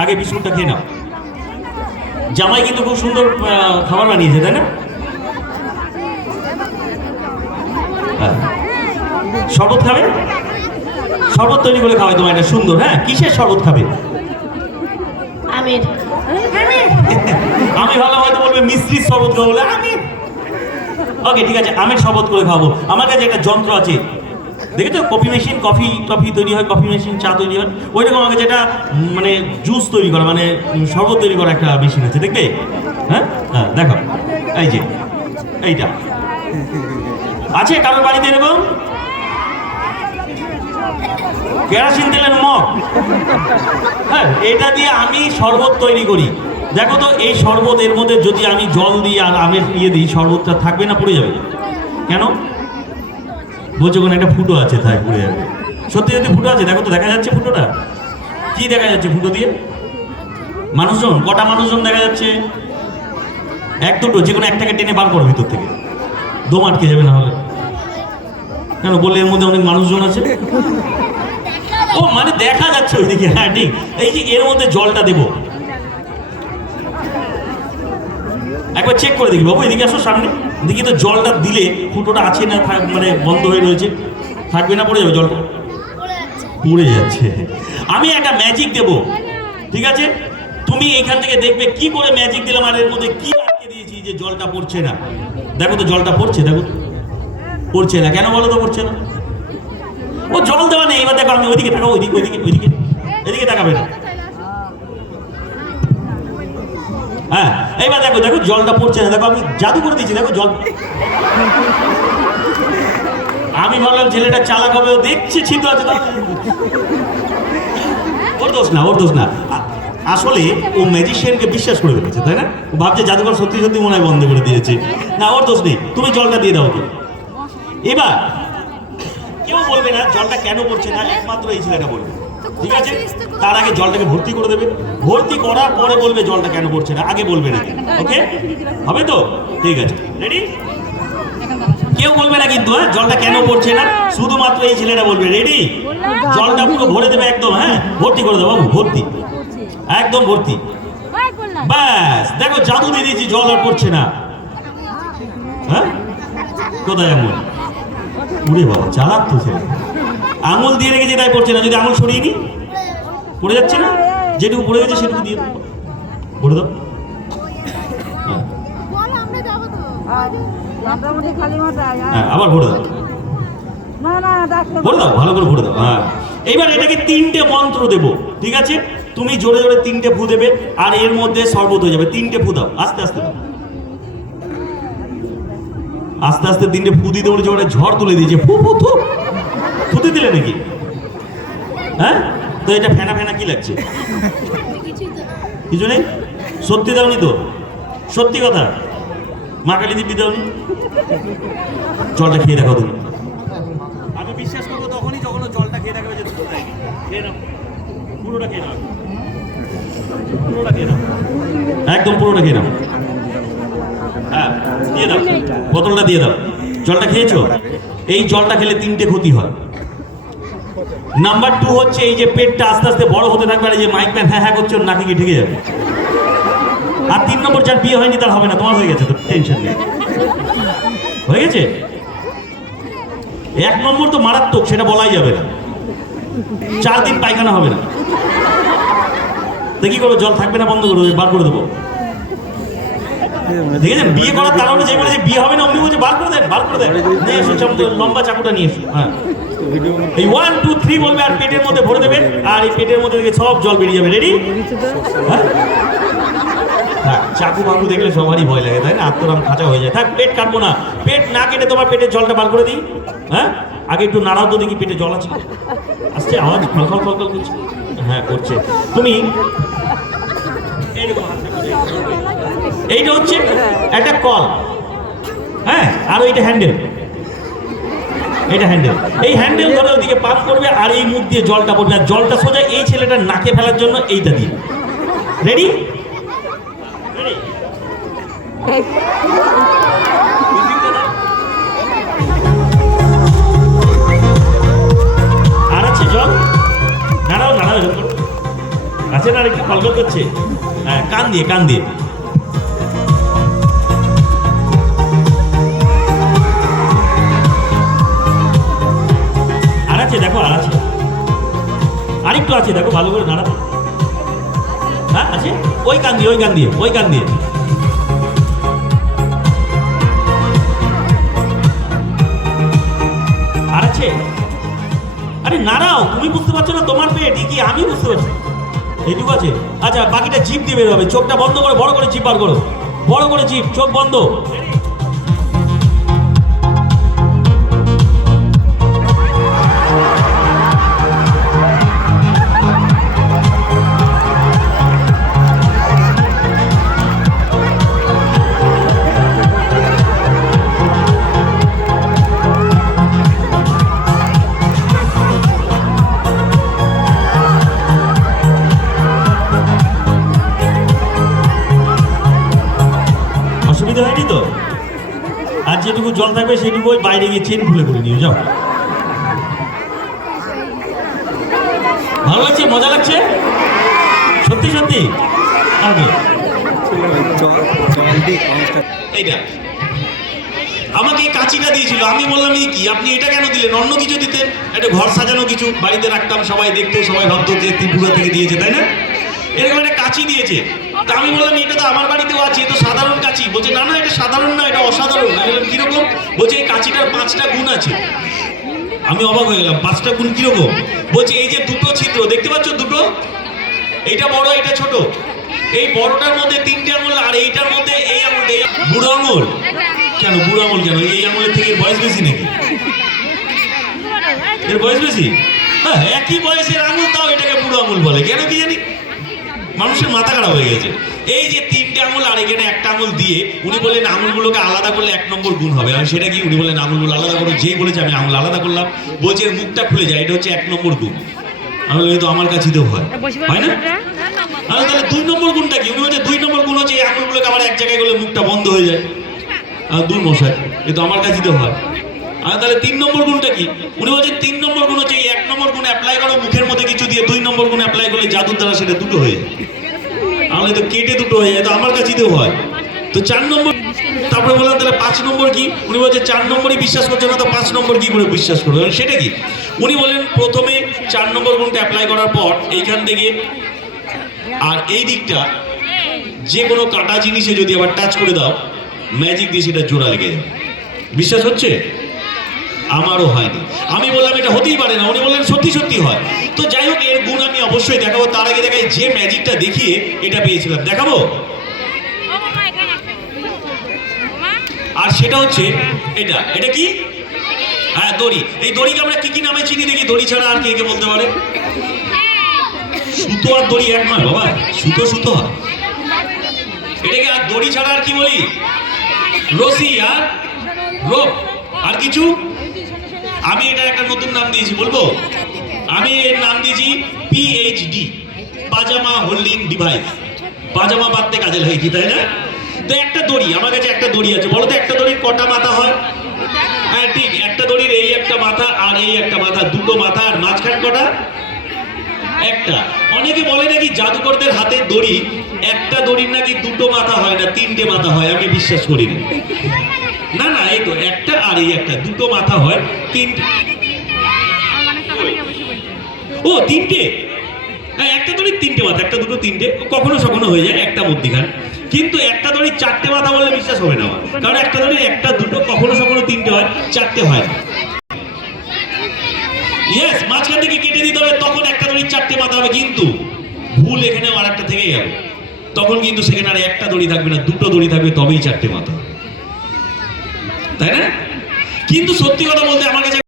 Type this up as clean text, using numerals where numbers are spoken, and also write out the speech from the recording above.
আগে বিস্কুটটা খেয়ে নাও। জামাই কিন্তু খুব সুন্দর খাবার বানিয়েছে, তাই না? শরবত খাবে? শরবত তৈরি করে খাওয়াই তোমার, এটা সুন্দর। হ্যাঁ, কিসের শরবত খাবে? আমের। আমি ভালো হয়তো বলবে মিষ্টির শরবত খাবো বলে আমের। ওকে, ঠিক আছে, আমের শরবত করে খাবো। আমার কাছে একটা যন্ত্র আছে, দেখেছো? কফি মেশিন, কফি তৈরি হয়, কফি মেশিন, চা তৈরি হয়। ওই রকম আমাকে যেটা মানে জুস তৈরি করা, মানে শরবত তৈরি করা একটা মেশিন আছে, দেখবে? হ্যাঁ হ্যাঁ, দেখো, এই যে এইটা আছে কারোর বাড়িতে এরকম? কেরোসিন তেলের মগ। হ্যাঁ, এটা দিয়ে আমি শরবত তৈরি করি। দেখো তো, এই শরবত, এর মধ্যে যদি আমি জল দিই আর আমের দিই, শরবতটা থাকবে না পড়ে যাবে? কেন বলছো? কোনো একটা ফুটো আছে তাই পড়ে যাবে। সত্যি সত্যি ফুটো আছে, দেখো তো, দেখা যাচ্ছে ফুটোটা? কি দেখা যাচ্ছে ফুটো দিয়ে? মানুষজন, কটা মানুষজন দেখা যাচ্ছে? এক দুটো, যে কোনো একটাকে টেনে বার করো ভিতর থেকে, দম আটকে যাবে না হলে। কেন বললে এর মধ্যে অনেক মানুষজন আছে? ও মানে দেখা যাচ্ছে ওইদিকে। হ্যাঁ ঠিক, এই যে এর মধ্যে জলটা দেবো, একবার চেক করে দেখি। বাবু এদিকে আসো সামনে, দেখি তো জলটা দিলে ফুটোটা আছে না মানে বন্ধ হয়ে রয়েছে, থাকবে না পড়ে যাবে? জলটা পড়ে যাচ্ছে। আমি একটা ম্যাজিক দেব, ঠিক আছে? তুমি এখান থেকে দেখবে কি করে ম্যাজিক দিলাম আর এর মধ্যে কি আটকে দিয়েছি যে জলটা পড়ছে না। দেখো তো জলটা পড়ছে, দেখো পড়ছে না। কেন বলো তো পড়ছে না? ও জল দেওয়া নেই। এবার দেখো, আমি ওইদিকে তাকাবো, ওইদিকে ওইদিকে ওইদিকে, এদিকে তাকাবে না। হ্যাঁ, এইবার দেখো, দেখো জলটা পড়ছে না। দেখো আমি জাদু করে দিয়েছি, দেখো জল। আমি ভাবলাম ছেলেটা চালাক হবে, ও দেখছে ছিদ্র আছে। ওর দোষ না, ওর দোষ না। আসলে ও ম্যাজিশিয়ানকে বিশ্বাস করে ফেলেছে, তাই না? ও ভাবছে জাদুকর সত্যি সত্যি মনে হয় বন্ধ করে দিয়েছে। না, ওর দোষ নেই। তুমি জলটা দিয়ে দাও। এবার কেউ বলবে না জলটা কেন পড়ছে না, একমাত্র এই ছেলেটা বলবে, ঠিক আছে? তার আগে জলটাকে ভর্তি করে দেবে, ভর্তি করার পরে বলবে জলটা কেন পড়ছে না, আগে বলবে না। ওকে, হবে তো? ঠিক আছে, রেডি? কেউ বলবে না কিন্তু, হ্যাঁ, জলটা কেন পড়ছে না, শুধুমাত্র এই ছেলেটা বলবে। রেডি? জলটা পুরো ভরে দেবে একদম। হ্যাঁ, ভর্তি করে দেবো বাবু, ভর্তি, একদম ভর্তি। ব্যাস, দেখো জাদু দিয়ে দিয়েছি, জল আর পড়ছে না। হ্যাঁ, কোথায় আঙুল? উড়ে বাবা, চালাক তো ছেলে। আঙুল দিয়ে রেখেছে তাই পড়ছে না। যদি আঙুল সরিয়ে নি, পড়ে যাচ্ছে না? যেটুকু পড়ে গেছে সেটুকু দিয়ে দাও, ভরে দাও। হ্যাঁ, আবার ভরে দাও, ভরে দাও, ভালো করে ভরে দাও। হ্যাঁ, এইবার এটাকে 3টে মন্ত্র দেব, ঠিক আছে? তুমি জোরে জোরে 3টে ফু দেবে আর এর মধ্যে শরবত হয়ে যাবে। 3টে ফু দাও, আস্তে আস্তে দাও, আস্তে আস্তে 3টে ফু দিতে বলেছে। ওটা ঝড় তুলে দিয়েছে। ফু ফু থু, ফুতে দিলে নাকি? হ্যাঁ, তো এটা ফেনা ফেনা কি লাগছে? কিছু নেই? সত্যি দাওনি তো? সত্যি কথা, মা কালী দিব্যি দাওনি? জলটা খেয়ে দেখো তুমি। আমি বিশ্বাস করবো তখনই যখন জলটা খেয়ে দেখাবে যে দুটো দেয়নি। খেয়ে নাও, পুরোটা খেয়ে নাও, পুরোটা খেয়ে নাও, একদম পুরোটা খেয়ে নাও। হ্যাঁ, দিয়ে দাও, বোতলটা দিয়ে দাও। জলটা খেয়েছো? এই জলটা খেলে 3টে ক্ষতি হয়। নাম্বার 2 হচ্ছে এই যে পেটটা আস্তে আস্তে বড় হতে থাকবে, আর এই যে মাইক ম্যান হ্যাঁ হ্যাঁ করছে, ওর নাকে গিয়ে ঢেকে যাবে। আর 3 নম্বর, যার বিয়ে হয়নি তার হবে না, তোমার হয়ে গেছে তো টেনশন নেই, হয়ে গেছে। 1 নম্বর তো মারাত্মক, সেটা বলাই যাবে না। 4 দিন পায়খানা হবে না। তো কি করবো? জল থাকবে না, বন্ধ করবো, বার করে দেবো। দেখেছেন, বিয়ে করার কারণে যে বলেছে বিয়ে হবে না, অমনি বলছে বার করে দেন, বার করে দেন। নিয়ে এসো লম্বা চাকুটা নিয়ে এসো। হ্যাঁ, এই 1 2 3 বলবে আর পেটের মধ্যে ভরে দেবে, আর এই পেটের মধ্যে থেকে সব জল বেরিয়ে যাবে। রেডি? হ্যাঁ, চাকু বাকু দেখলে সবারই ভয় লাগে, তাই না? আত্মরাম খাঁচা হয়ে যায়। থাক, পেট কাটবো না। পেট না কেটে তোমার পেটের জলটা বার করে দিই। হ্যাঁ, আগে একটু নাড়াও তো দেখি, পেটে জল আছে। আসছে আওয়াজ, ফলফল ফলফল করছে। হ্যাঁ, করছে। তুমি এইটা হচ্ছে একটা কল, হ্যাঁ, আর ওইটা হ্যান্ডেল। এটা হ্যান্ডেল, এই হ্যান্ডেল ধরে ওদিকে পাম্প করবে আর এই মুখ দিয়ে জলটা পড়বে, আর জলটা সোজা এই ছেলেটার নাকে ফেলার জন্য এইটা দিয়ে। রেডি? আর আছে জল? নাড়াও নাড়াও, এরকম আছে না, আরেকটু কলকল করছে। হ্যাঁ, কান দিয়ে কান দিয়ে। আর আছে দেখো, আর আছে, আরেকটু আছে দেখো, ভালো করে নাড়া। হ্যাঁ আছে, ওই কান দিয়ে, ওই কান দিয়ে, ওই কান দিয়ে। আর আছে, আরে নাড়াও, তুমি বুঝতে পারছো না তোমার পেট কি আমি বুঝতে পারছি। এইটুকু আছে। আচ্ছা, বাকিটা জিভ দিয়ে বের হবে। চোখটা বন্ধ করে বড় করে জিভ বার করো, বড় করে জিভ, চোখ বন্ধ। অসুবিধা হয়নি তো? আর যেটুকু জল থাকবে সেটুকু ওই বাইরে গিয়ে চেন খুলে করে নিয়ে যাও। ভালো লাগছে, মজা লাগছে, সত্যি সত্যি। এইটা আমাকে কাঁচিটা দিয়েছিল, আমি বললাম এই কি, আপনি এটা কেন দিলেন, অন্য কিছু দিতেন, একটা ঘর সাজানো কিছু বাড়িতে রাখতাম, সবাই দেখতো, সবাই ভাবতো যে ত্রিপুরা থেকে দিয়েছে, তাই না? এরকম একটা কাঁচি দিয়েছে। তা আমি বললাম এটা তো আমার বাড়িতেও আছে, এ তো সাধারণ কাঁচি। বলছে না না, এটা সাধারণ না, এটা অসাধারণ। আমি বললাম কিরকম? বলছে এই কাঁচিটার 5টা গুণ আছে। আমি অবাক হয়ে গেলাম, 5টা গুণ কিরকম? বলছে এই যে দুটো ছিদ্র দেখতে পাচ্ছ, দুটো, এইটা বড় এটা ছোট, এই বড়টার মধ্যে 3টে আঙুল, আর এইটার মধ্যে এই আঙুলটা, এই বুড়ো আঙুল। কেন বুড়ো আঙুল কেন? এই আঙুলের থেকে এর বয়স বেশি নাকি? এর বয়স বেশি? হ্যাঁ, একই বয়সের আঙুল, তাও এটাকে বুড়ো আঙুল বলে কেন কি জানি। মানুষের মাথা খারাপ হয়ে গেছে। এই যে 3টে আঙুল আর এখানে একটা আঙুল দিয়ে উনি বললেন আঙুলগুলোকে আলাদা করলে 1 নম্বর গুণ হবে। আর সেটা কি? উনি বললেন আঙুলগুলো আলাদা করো। যেই বলেছে আমি আঙুল আলাদা করলাম, বলছে এর মুখটা খুলে যায়, এটা হচ্ছে 1 নম্বর গুণ। আমি বলি তো আমার কাছে তো হয় না? আমি তাহলে 2 নম্বর গুণটা কি? উনি বলছে 2 নম্বর গুণ হচ্ছে এই আঙুলগুলোকে আবার এক জায়গায় করলে মুখটা বন্ধ হয়ে যায়। দূর মশাই, এ তো আমার কাছে তো হয়। আমি তাহলে 3 নম্বর গুণটা কি? উনি বলছেন 3 নম্বর গুণ হচ্ছে এই 1 নম্বর গুণ অ্যাপ্লাই করো মুখের মধ্যে কিছু দিয়ে, 2 নম্বর গুণ অ্যাপ্লাই করলে জাদুর দ্বারা সেটা দুটো হয়ে যায়। আমি তো কেটে দুটো হয়ে যায়, তো আমার কাছেও হয়। তো 4 নম্বর। তারপরে বললাম তাহলে 5 নম্বর কি? উনি বলছে 4 নম্বরই বিশ্বাস করছে না, তো 5 নম্বর কি করে বিশ্বাস করবে? সেটা কি? উনি বলেন প্রথমে 4 নম্বর গুণটা অ্যাপ্লাই করার পর এইখান থেকে আর এই দিকটা যে কোনো কাটা জিনিসে যদি আবার টাচ করে দাও, ম্যাজিক দিয়ে সেটা জোড়া লেগে যাবে। বিশ্বাস হচ্ছে? আমারও হয়নি। আমি বললাম এটা হতেই পারে না। উনি বললেন সত্যি সত্যি হয়। তো যাই হোক, এর গুণ আমি অবশ্যই দেখাবো। তার আগে দেখাই যে ম্যাজিকটা দেখিয়ে এটা পেয়েছিলাম, দেখাবো। আর সেটা হচ্ছে এটা। এটা কি? হ্যাঁ, দড়ি। এই দড়িকে আমরা কি কি নামে চিনি দেখি? দড়ি ছাড়া আর কে কে বলতে পারে? সুতো আর দড়ি এক নয় বাবা, সুতো সুতো হয়। এটাকে আর দড়ি ছাড়া আর কি বলি? রশি আর রোপ। আর কিছু? আমি এটা একটা নতুন নাম দিয়েছি, বলবো? আমি এর নাম দিয়েছি PHD, পাজামা হোল্ডিং ডিভাইস। পাজামা বাঁধতে কাজে লাগে কি, তাই না? তো একটা দড়ি, আমার কাছে একটা দড়ি আছে। বলো তো একটা দড়ির কটা মাথা হয়? হ্যাঁ ঠিক, একটা দড়ির এই একটা মাথা আর এই একটা মাথা, দুটো মাথা। আর মাঝখান কটা? একটা। অনেকে বলে নাকি জাদুকরদের হাতে দড়ি, একটা দড়ির নাকি দুটো মাথা হয় না, 3টে মাথা হয়। আমি বিশ্বাস করি না। না না, এই তো একটা আর এই একটা, দুটো মাথা হয়, 3টে। ও 3টে? হ্যাঁ, একটা দড়ির 3টে মাথা, একটা দুটো 3টে, কখনো সখনো হয়ে যায় একটা মধ্যিখান। কিন্তু একটা দড়ির 4টে মাথা বললে বিশ্বাস হবে না আমার, কারণ একটা দড়ির একটা দুটো কখনো সখনো 3টে হয়, 4টে হয় না। ইয়েস, মাঝখান থেকে কেটে দিতে হবে, তখন একটা দড়ির 4টে মাথা হবে। কিন্তু ভুল এখানেও আর একটা থেকে গেল, তখন কিন্তু সেখানে আর একটা দড়ি থাকবে না, দুটো দড়ি থাকবে, তবেই 4টে মাথা, তাই না? কিন্তু সত্যি কথা বলতে আমার কাছে